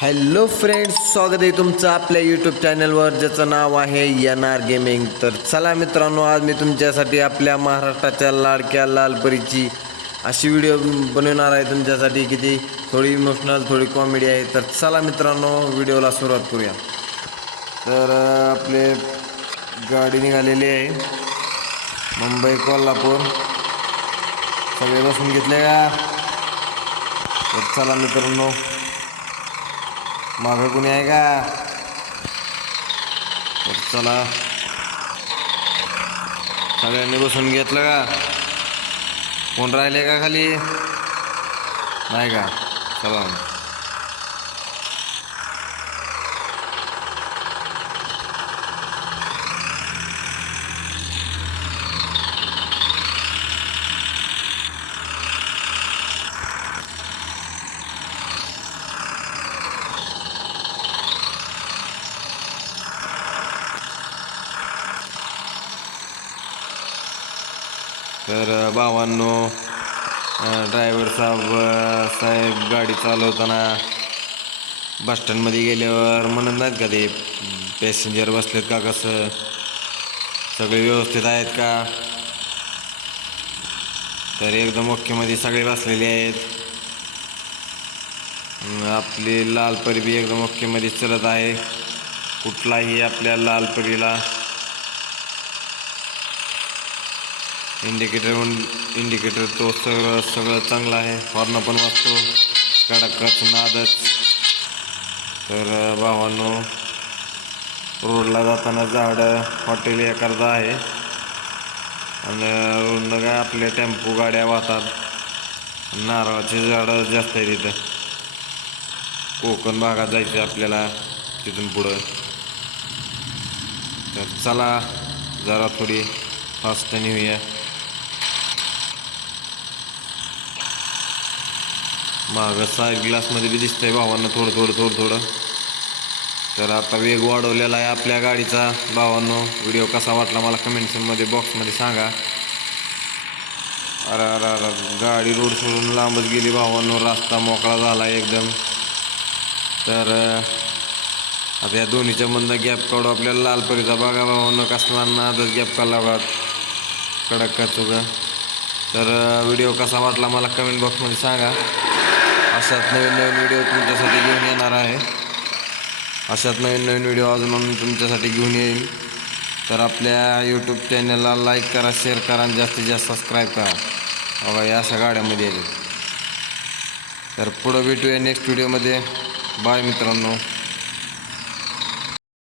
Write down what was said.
Hello friends स्वागत आहे तुमचं आपल्या यूट्यूब चॅनलवर ज्याचं नाव आहे एन आर गेमिंग तर चला मित्रांनो आज मी तुमच्यासाठी आपल्या महाराष्ट्राच्या लाडक्या लालपरीची अशी व्हिडिओ बनवणार आहे. तुमच्यासाठी की ती थोडी इमोशनल थोडी कॉमेडी आहे. तर चला मित्रांनो व्हिडिओला सुरुवात करूया. तर आपले गाडी निघालेली आहे. मुंबई कोल्हापूर. सगळे बसून घेतले का? तर चला मित्रांनो मागं कुणी आहे का? तर चला. सगळ्यांनी बसून घेतलं का? कोण राहिले का खाली? नाही का? चला तर भावांनो ड्रायव्हर साहेब साहेब गाडी चालवताना बसस्टँडमध्ये गेल्यावर म्हणत नाहीत का ते पॅसेंजर बसलेत का कसं? सगळे व्यवस्थित आहेत का? तर एकदम ओकेमध्ये सगळे बसलेले आहेत. आपली लालपरी बी एकदम ओकेमध्ये चलत आहे. कुठलाही आपल्या लालपरीला इंडिकेटर इंडिकेटर तो सगळं सगळं चांगलं आहे. हॉर्न पण वाजतो कडकच नादच. तर भावांनो रोडला जाताना झाडं हॉटेल एखादा आहे. आणि रोडनं काय आपल्या टेम्पो गाड्या वाहतात. नारळाची झाडं जास्त आहे तिथं कोकण भागात जायचं आपल्याला तिथून पुढं. तर चला जरा थोडी फास्ट नेऊया मागं साईड ग्लासमध्ये बी दिसतंय भावांना थोडं थोडं थोडं थोडं. तर आता वेग वाढवलेला आहे आपल्या गाडीचा. भावांनो व्हिडिओ कसा वाटला मला कमेंट्समध्ये बॉक्समध्ये सांगा. अरे अरे अरे गाडी रोड सोडून लांबच गेली भावांनो. रस्ता मोकळा झाला एकदम. तर आता या दोन्हीच्या मधनं गॅप काढू आपल्याला. लालपरीचा बघा भावांनो कसला आताच गॅप काढला बघा कडक का चुका तर व्हिडिओ कसा वाटला मला कमेंट बॉक्समध्ये सांगा. अशात नवीन नवीन व्हिडिओ तुमच्यासाठी घेऊन येणार आहे. अशात नवीन नवीन व्हिडिओ अजून आम्ही तुमच्यासाठी घेऊन येईल. तर आपल्या यूट्यूब चॅनलला लाईक करा शेअर करा आणि जास्तीत जास्त सबस्क्राईब करा. बघा या अशा गाड्यामध्ये येईल तर पुढं भेटूया नेक्स्ट व्हिडिओमध्ये बाय मित्रांनो.